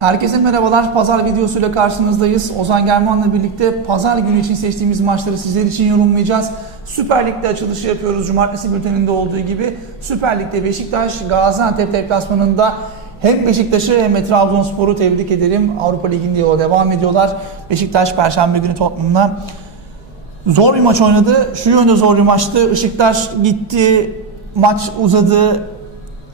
Herkese merhabalar. Pazar videosuyla karşınızdayız. Ozan German'la birlikte pazar günü için seçtiğimiz maçları sizler için yorumlayacağız. Süper Lig'de açılışı yapıyoruz. Cumartesi bülteninde olduğu gibi Süper Lig'de Beşiktaş Gaziantep deplasmanında hem Beşiktaş'ı hem de Trabzonspor'u tebrik ederim. Avrupa Ligi'nde o devam ediyorlar. Beşiktaş Perşembe günü Tottenham'la Zor bir maç oynadı. Şu yönde zor bir maçtı. Işıklar gitti. Maç uzadı.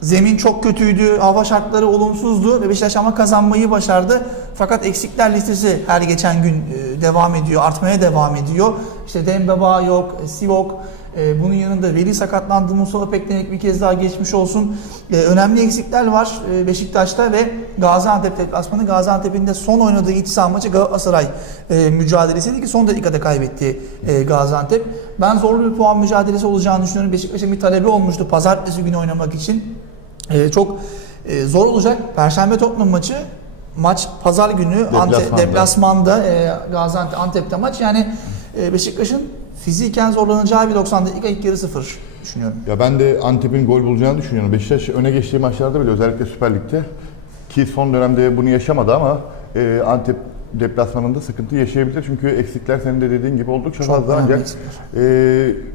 Zemin çok kötüydü. Hava şartları olumsuzdu. Ve Beşiktaş ama kazanmayı başardı. Fakat eksikler listesi her geçen gün e, devam ediyor. Artmaya devam ediyor. İşte Dembaba yok, Sivok. e, Bunun yanında Veli sakatlandı. Mustafa Peklenek bir kez daha geçmiş olsun. E, Önemli eksikler var e, Beşiktaş'ta ve Gaziantep deplasmanı. Gaziantep'in de son oynadığı iç saha maçı Galatasaray e, mücadelesiydi ki son dakikada kaybetti e, Gaziantep. Ben zorlu bir puan mücadelesi olacağını düşünüyorum. Beşiktaş'ın bir talebi olmuştu pazartesi günü oynamak için. E, çok e, zor olacak. Perşembe Tottenham maçı. Maç pazar günü Deplasmanda. deplasmanda e, Gaziantep Antep'te maç. Yani e, Beşiktaş'ın fiziken zorlanacağı bir 90 dakika ilk yarı sıfır düşünüyorum. Ya ben de Antep'in gol bulacağını düşünüyorum. Beşiktaş öne geçtiği maçlarda bile özellikle Süper Lig'de ki son dönemde bunu yaşamadı ama e, Antep deplasmanında sıkıntı yaşayabilir. Çünkü eksikler senin de dediğin gibi oldukça Çok fazla ancak e,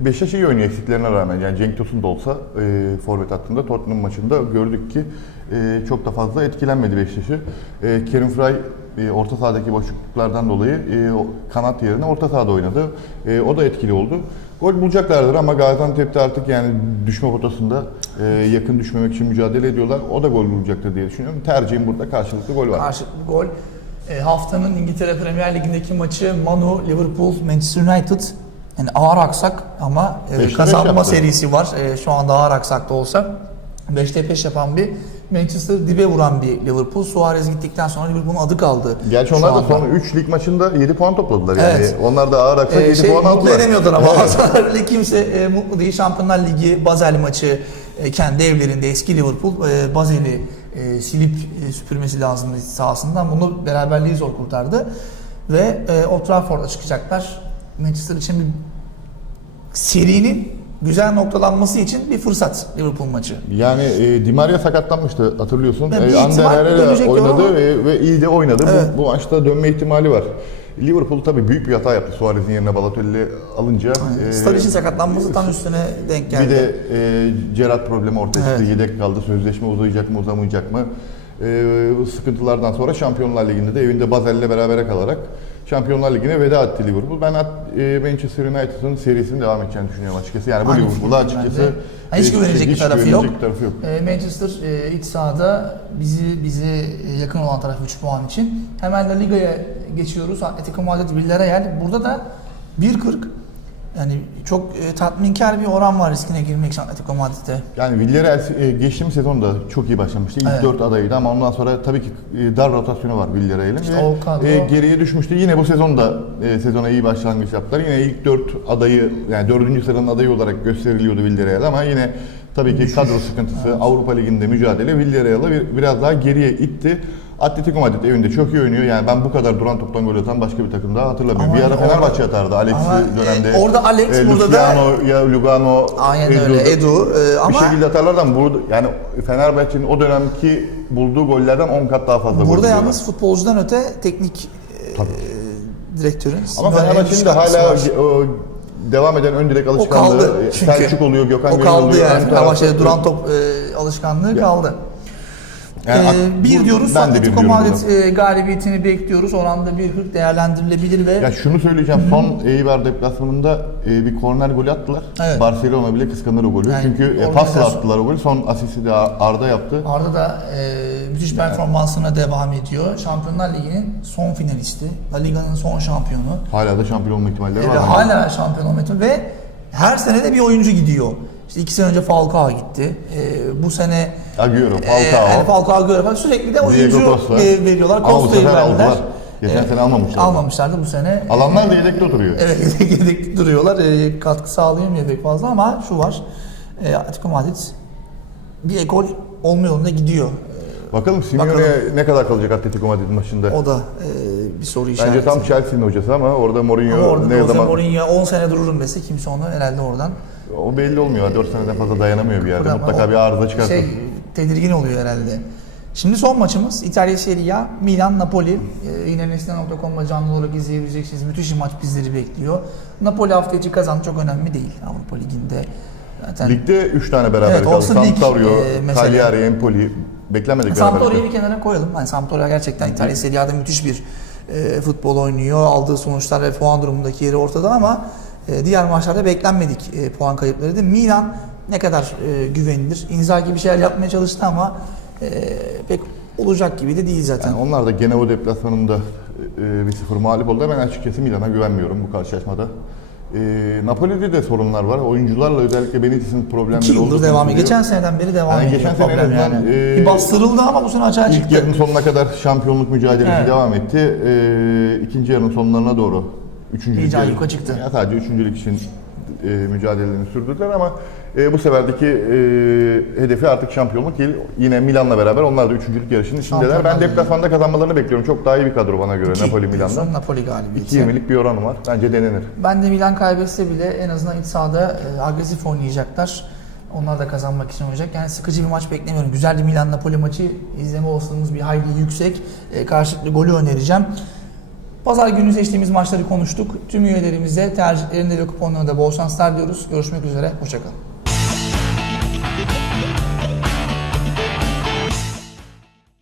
Beşiktaş iyi oynuyor eksiklerine rağmen. Yani Cenk Tosun da olsa e, forvet hattında Tottenham maçında gördük ki e, çok da fazla etkilenmedi Beşiktaş'ı. E, Kerim Fry e, orta sahadaki boşluklardan dolayı e, kanat yerine orta sahada oynadı. E, o da etkili oldu. Gol bulacaklardır ama Gaziantep'te artık yani düşme potasında e, yakın düşmemek için mücadele ediyorlar. O da gol bulacaktır diye düşünüyorum. Tercihim burada karşılıklı gol var. Karşılıklı gol. E, haftanın İngiltere Premier Ligi'ndeki maçı Manu, Liverpool, Manchester United. Yani ağır aksak ama e, kazanma serisi var. E, şu anda ağır aksakta olsa 5'te 5 yapan bir Manchester dibe vuran bir Liverpool. Suarez gittikten sonra Liverpool'un adı kaldı. Gerçi onlar da son 3 lig maçında 7 puan topladılar yani. Evet. Onlar da ağır aksak Ee, 7 şey, puan mutlu aldılar. edemiyorlar ama Öyle kimse e, mutlu değil. Şampiyonlar Ligi Basel maçı e, kendi evlerinde eski Liverpool e, Basel'i e, silip e, süpürmesi lazımdı sahasından. Bunu beraberliği zor kurtardı. Ve e, Old Trafford'a çıkacaklar. Manchester için bir serinin güzel noktalanması için bir fırsat Liverpool maçı. Yani e, Di Maria sakatlanmıştı hatırlıyorsun. Ya bir E, Ander Herrera oynadı ama- ve, ve iyi de oynadı. Evet. Bu, bu maçta dönme ihtimali var. Liverpool tabii büyük bir hata yaptı Suarez'in yerine Balotelli alınca. E, Sturridge'in sakatlanması tam üstüne denk geldi. Bir de e, Gerrard problemi ortaya çıktı. Evet. Yedek kaldı. Sözleşme uzayacak mı uzamayacak mı? E, sıkıntılardan sonra Şampiyonlar Ligi'nde de evinde Basel'le berabere kalarak Şampiyonlar Ligi'ne veda etti Liverpool. Ben e, Manchester United'ın serisinin devam edeceğini düşünüyorum açıkçası. Yani bu Aynı Liverpool'a açıkçası. Ha, hiç e, güvenecek bir tarafı yok. tarafı yok. E, Manchester e, iç sahada bizi bize yakın olan taraf 3 puan için. Hemen La Liga'ya geçiyoruz. Atletico Madrid Villarreal. Burada da 1.40 yani çok e, tatminkar bir oran var riskine girmek için Atletico Madrid'de. Yani Villarreal e, geçtiğimiz sezonda çok iyi başlamıştı. İlk Evet. 4 adayıydı ama ondan sonra tabii ki e, dar rotasyonu var Villarreal'in. İşte ve, o kadro- e, geriye düşmüştü. Yine bu sezonda e, sezona iyi başlangıç yaptılar. Yine ilk 4 adayı yani 4. sıranın adayı olarak gösteriliyordu Villarreal ama yine tabii ki kadro sıkıntısı, Avrupa Ligi'nde mücadele Villarreal'ı bir, biraz daha geriye itti. Atletico Madrid evinde çok iyi oynuyor. Yani ben bu kadar duran toptan gol atan başka bir takım daha hatırlamıyorum. Ama bir ara Fenerbahçe atardı. Alex Ama, dönemde. e, orada Alex, burada da- Luciano, ya Lugano, Aynen Edu- öyle Edu e, bir ama şekilde atarlar da burada yani Fenerbahçe'nin o dönemki bulduğu gollerden 10 kat daha fazla burada yalnız futbolcudan öte teknik e, direktörün Ama Fenerbahçe'nin de hala var. o devam eden ön direk O alışkanlığı kaldı çünkü. Selçuk oluyor, Gökhan O kaldı oluyor. yani. Fenerbahçe'de duran top e, alışkanlığı kaldı. Yani Ee, bir diyoruz ben de bir diyorum Madrid e, galibiyetini bekliyoruz. Oranda 1.40 değerlendirilebilir ve Ya şunu söyleyeceğim. Son Eibar deplasmanında e, bir korner golü attılar. Evet. Barcelona bile kıskanır o golü. Yani Çünkü e, pasla attılar o golü. Son asisti de Arda yaptı. Arda da e, müthiş performansına devam ediyor. Şampiyonlar Ligi'nin son finalisti. La Liga'nın son şampiyonu. Hala da şampiyon olma ihtimalleri E, var. hala şampiyon olma ve her sene de bir oyuncu gidiyor. İşte iki sene önce Falcao gitti. E, bu sene Agüero, e, Falcao. yani Falcao Agüero falan sürekli de oyuncu e, veriyorlar. Ama bu sefer verdiler. aldılar. Geçen sene almamışlardı. Almamışlardı bu sene. Alanlar da yedekte oturuyor. Evet yedek yedek duruyorlar. E, katkı sağlayamıyor pek fazla ama şu var. E, Atletico Madrid bir ekol olma yolunda gidiyor. Bakalım Simeone ne kadar kalacak Atletico Madrid maçında. O da e, bir soru işareti. Bence tam Chelsea'nin hocası ama orada Mourinho Ama orada ne ne zaman... Mourinho 10 sene dururum dese kimse onu herhalde oradan O belli olmuyor. 4 seneden fazla dayanamıyor bir yerde. Ama Mutlaka o bir arıza çıkartır. Şey, tedirgin oluyor herhalde. Şimdi son maçımız İtalya Serie A, Milan Napoli. Ee, yine nesne.com'da canlı olarak izleyebileceksiniz. Müthiş bir maç bizleri bekliyor. Napoli hafta içi kazandı çok önemli değil Avrupa Ligi'nde. Zaten Ligde 3 tane beraber Evet, kaldı. Sampdoria, e, mesela. Cagliari, Empoli. Beklenmedik Sampdoria'yı beraberlik. bir kenara koyalım. Yani Sampdoria gerçekten İtalya Serie A'da müthiş bir e, futbol oynuyor. Aldığı sonuçlar ve puan durumundaki yeri ortada ama e, diğer maçlarda beklenmedik e, puan kayıplarıydı. Milan ne kadar e, güvenilir. Inzaghi bir şeyler yapmaya çalıştı ama pek olacak gibi de değil zaten. Yani onlar da Genoa deplasmanında e, 1-0 mağlup oldu. Ben açıkçası Milan'a güvenmiyorum bu karşılaşmada. E, Napoli'de de sorunlar var. Oyuncularla özellikle Benitez'in problemleri İki yıldır devam ediyor. Geçen seneden beri devam Yani ediyor. geçen sene en problem azından, e, bir bastırıldı ama bu sene açığa İlk çıktı. yarının sonuna kadar şampiyonluk mücadelesi Evet. devam etti. E, ikinci yarının sonlarına doğru üçüncülük, İyice çıktı. Ya sadece üçüncülük için e, mücadelelerini sürdürdüler ama e, bu seferdeki e, hedefi artık şampiyonluk değil. Yine Milan'la beraber onlar da üçüncülük yarışının içindeler. Ben deplasmanda kazanmalarını bekliyorum. Çok daha iyi bir kadro bana göre İki Napoli Milan'dan. Napoli galibiyeti. 2-20'lik bir oranı var. Bence denenir. Ben de Milan kaybetse bile en azından iç sahada e, agresif oynayacaklar. Onlar da kazanmak için oynayacak. Yani sıkıcı bir maç beklemiyorum. Güzel bir Milan Napoli maçı izleme olasılığımız bir hayli yüksek. E, karşılıklı golü önereceğim. Pazar günü seçtiğimiz maçları konuştuk. Tüm üyelerimize tercihlerinde ve kuponlarında bol şanslar diyoruz. Görüşmek üzere. Hoşçakalın.